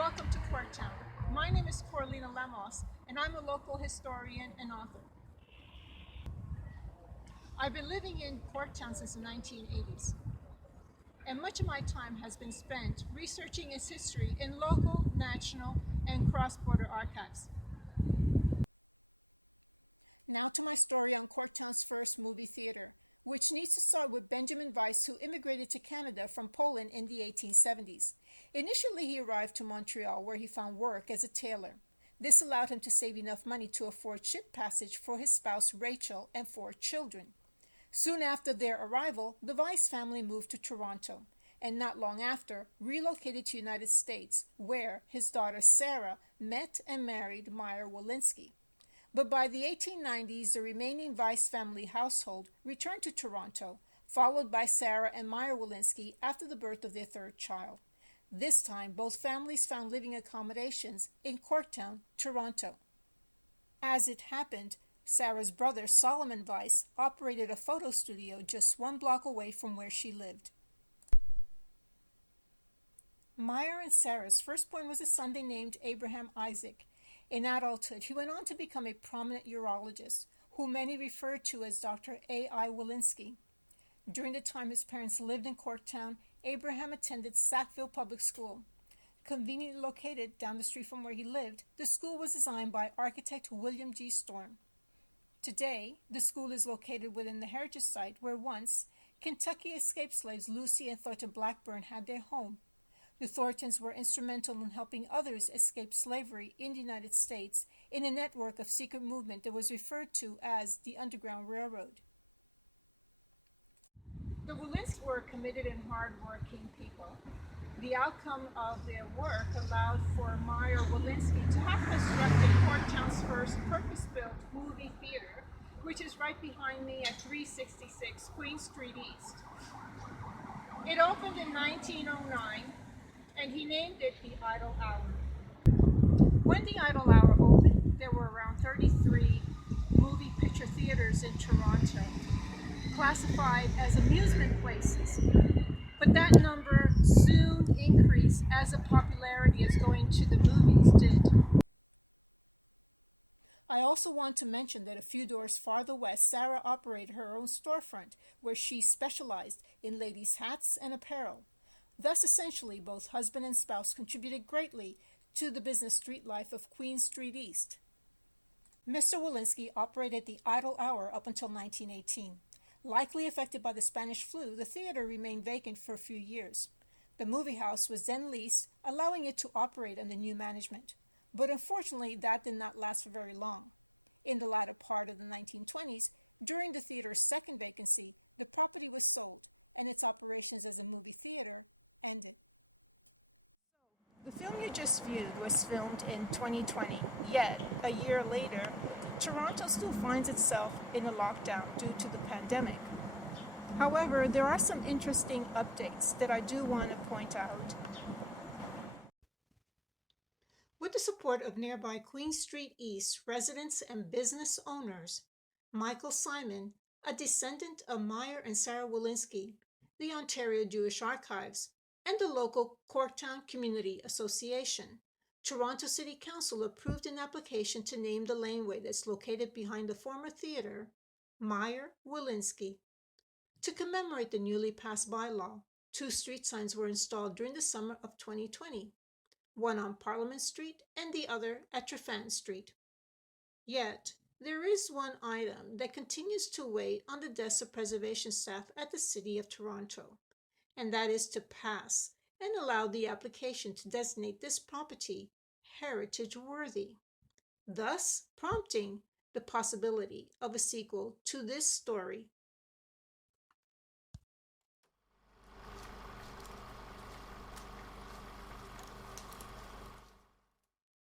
Welcome to Corktown. My name is Corlina Lemos, and I'm a local historian and author. I've been living in Corktown since the 1980s, and much of my time has been spent researching its history in local, national, and cross-border archives. Now to my story on Corktown's first movie theater, which needs to start with Benjamin Vise, who immigrated to Canada from Poland in the 1870s. Initially, he arrived to Montreal, where he found work as a tailor. This allowed him to save enough money to afford ship passage for his spouse Rachel and 4 children. Soon after their arrival, the Vise family moved to Toronto, and not long after, relocated to the United States, where his daughter Sarah met and married Myer Willinsky. But by the 1890s, the remaining Vise family household returned to Toronto, followed by Sarah and Myer Willinsky after the birth of their 3rd child. This time, both families found living accommodations in Corktown, Toronto. As it happened, Sarah's brother, Solomon Vise, operated a photo studio just 1 block away from where she lived. Meyer and Sarah's firstborn was a son they named Abraham Isaac. In adulthood, he went on to become a prominent urologist, who many referred to as Dr. A.I. Willinsky. During the time his parents lived in Corktown, Abraham attended Sackville Public School. Conveniently located down the street from where he lived, the school was designed by architect William G. Storm. Today, the school is located within the heritage site where once Kentucky escaped slaves Lucy and Thornton Blackburn had their home. The Thorntons were instrumental in helping others escape slavery in the United States in a network of secret movement that was referred to as the Underground Railroad. The Willinsky were committed and hard-working people. The outcome of their work allowed for Myer Willinsky to have constructed Corktown's first purpose-built movie theater, which is right behind me at 366 Queen Street East. It opened in 1909, and he named it the Idle Hour. When the Idle Hour opened, there were around 33 movie picture theaters in Toronto, classified as amusement places. But that number soon increased as the popularity as going to the movies did. I also want to mention that a few doors farther west, Sarah operated her own storefront where she specialized in ladies' hats and apparel. Thus, essentially, both husband and spouse contributed greatly to the business street life of Queen Street East. Mr. Willinsky operated the Idle Hour up until 1918. Likely affected by the Spanish flu, the theater remained vacant for a few years. The movie house was then leased, allowing it to operate under new management. But unfortunately, that did not last for very long. In the latter part of the 1920s, during the theater's second vacancy, the property was sold, and its operations as a movie theater ended. The film you just viewed was filmed in 2020, yet a year later, Toronto still finds itself in a lockdown due to the pandemic. However, there are some interesting updates that I do want to point out. With the support of nearby Queen Street East residents and business owners, Michael Simon, a descendant of Meyer and Sarah Willinsky, the Ontario Jewish Archives, and the local Corktown Community Association, Toronto City Council approved an application to name the laneway that's located behind the former theater, Myer Willinsky. To commemorate the newly passed bylaw, 2 street signs were installed during the summer of 2020, one on Parliament Street and the other at Trefan Street. Yet, there is one item that continues to wait on the desks of preservation staff at the City of Toronto, and that is to pass and allow the application to designate this property heritage-worthy, thus prompting the possibility of a sequel to this story